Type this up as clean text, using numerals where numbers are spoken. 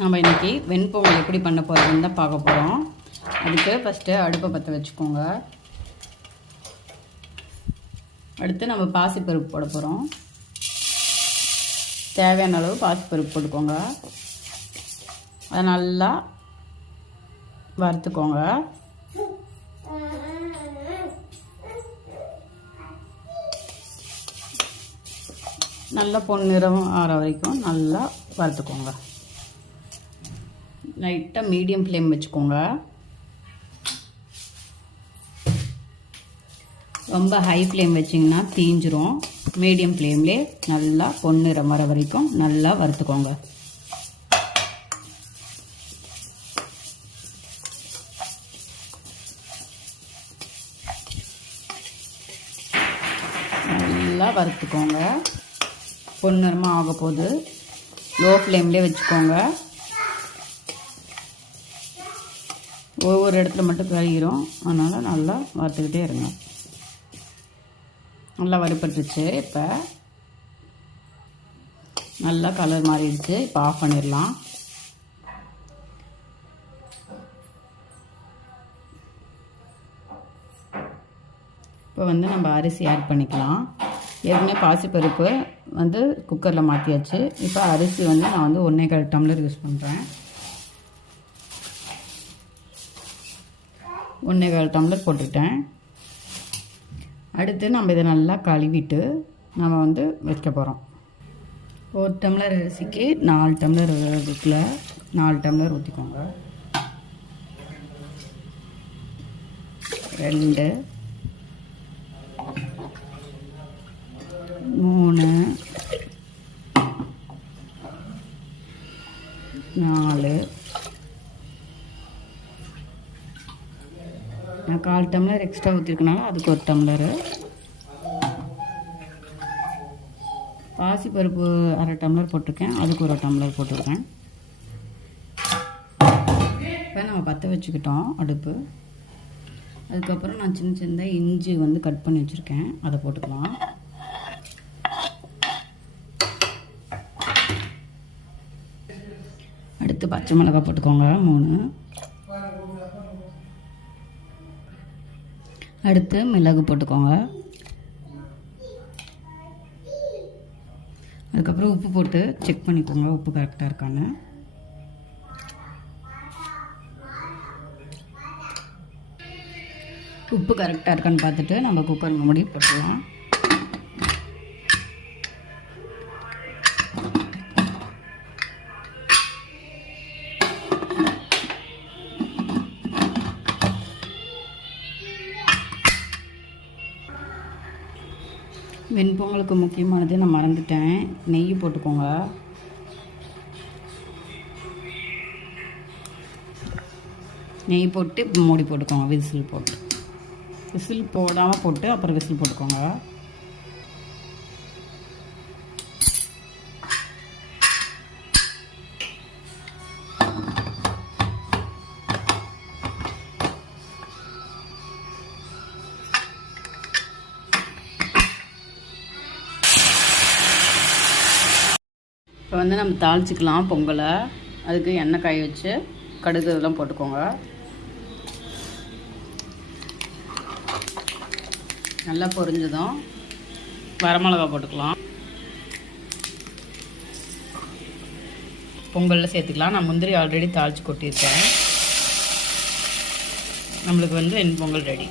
நம்ம இன்றைக்கி வெண்பொங்கல் எப்படி பண்ண போகிறோம்னு தான் பார்க்க போகிறோம். அதுக்கு ஃபஸ்ட்டு அடுப்பை பற்ற வச்சுக்கோங்க. அடுத்து நம்ம பாசிப்பருப்பு போட போகிறோம். தேவையான அளவு பாசிப்பருப்பு போட்டுக்கோங்க. அதை நல்லா வறுத்துக்கோங்க. நல்லா பொன்னிறம் ஆற வரைக்கும் நல்லா வறுத்துக்கோங்க. லைட்டாக மீடியம் ஃப்ளேம் வச்சுக்கோங்க. ரொம்ப ஹை ஃப்ளேம் வச்சிங்கன்னா தீஞ்சிரும். மீடியம் ஃப்ளேம்லேயே நல்லா பொன்னிறம் வர வரைக்கும் நல்லா வறுத்துக்கோங்க. நல்லா வறுத்துக்கோங்க. பொன்னிறமாக ஆக போகுது. லோ ஃப்ளேம்லேயே வச்சுக்கோங்க. ஒவ்வொரு இடத்துல மட்டும் கறிகிறோம், அதனால் நல்லா வறுத்துக்கிட்டே இருங்க. நல்லா வறுப்பட்டுருச்சு. இப்போ நல்லா கலர் மாறிடுச்சு. இப்போ ஆஃப் பண்ணிடலாம். இப்போ வந்து நம்ம அரிசி ஆட் பண்ணிக்கலாம். ஏற்கனவே பாசிப்பருப்பு வந்து குக்கரில் மாற்றியாச்சு. இப்போ அரிசி வந்து நான் வந்து 1.25 டம்ளர் யூஸ் பண்ணுறேன். 1.25 டம்ளர் போட்டுக்கிட்டேன். அடுத்து நம்ம இதை நல்லா கழுவிட்டு நம்ம வந்து வைக்க போகிறோம். 1 டம்ளர் அரிசிக்கு 4 டம்ளர் இருக்குல்ல, 4 டம்ளர் ஊற்றிக்கோங்க. 2 3 4 நான் 1/4 டம்ளர் எக்ஸ்ட்ரா ஊற்றிருக்கனால அதுக்கு 1 டம்ளரு. பாசிப்பருப்பு 1/2 டம்ளர் போட்டிருக்கேன், அதுக்கு 1 டம்ளர் போட்டிருக்கேன். இப்போ நம்ம பற்ற வச்சுக்கிட்டோம் அடுப்பு. அதுக்கப்புறம் நான் சின்ன சின்னதாக இஞ்சி வந்து கட் பண்ணி வச்சுருக்கேன், அதை போட்டுக்கலாம். அடுத்து பச்சை மிளகாய் போட்டுக்கோங்க 3. அடுத்து மிளகு போட்டுக்கோங்க. அதுக்கப்புறம் உப்பு போட்டு செக் பண்ணிக்கோங்க, உப்பு கரெக்டாக இருக்கான்னு. உப்பு கரெக்டாக இருக்கான்னு பார்த்துட்டு நம்ம குக்கர் மூடி போட்டுடலாம். வெண்பொங்கலுக்கு முக்கியமானது நான் மறந்துட்டேன், நெய் போட்டுக்கோங்க. நெய் போட்டு மூடி போட்டுக்கோங்க. விசில் போட்டு, விசில் போடாமல் போட்டு அப்புறம் விசில் போட்டுக்கோங்க. இப்போ வந்து நம்ம தாளிச்சிக்கலாம் பொங்கலை. அதுக்கு எண்ணெய் காய வச்சு கடுகு இதெல்லாம் போட்டுக்கோங்க. நல்லா பொரிஞ்சதும் வரமிளகா போட்டுக்கலாம். பொங்கலில் சேர்த்துக்கலாம். நான் முந்திரி ஆல்ரெடி தாளித்து கொட்டியிருக்கேன். நம்மளுக்கு வந்து வெண்பொங்கல் ரெடி.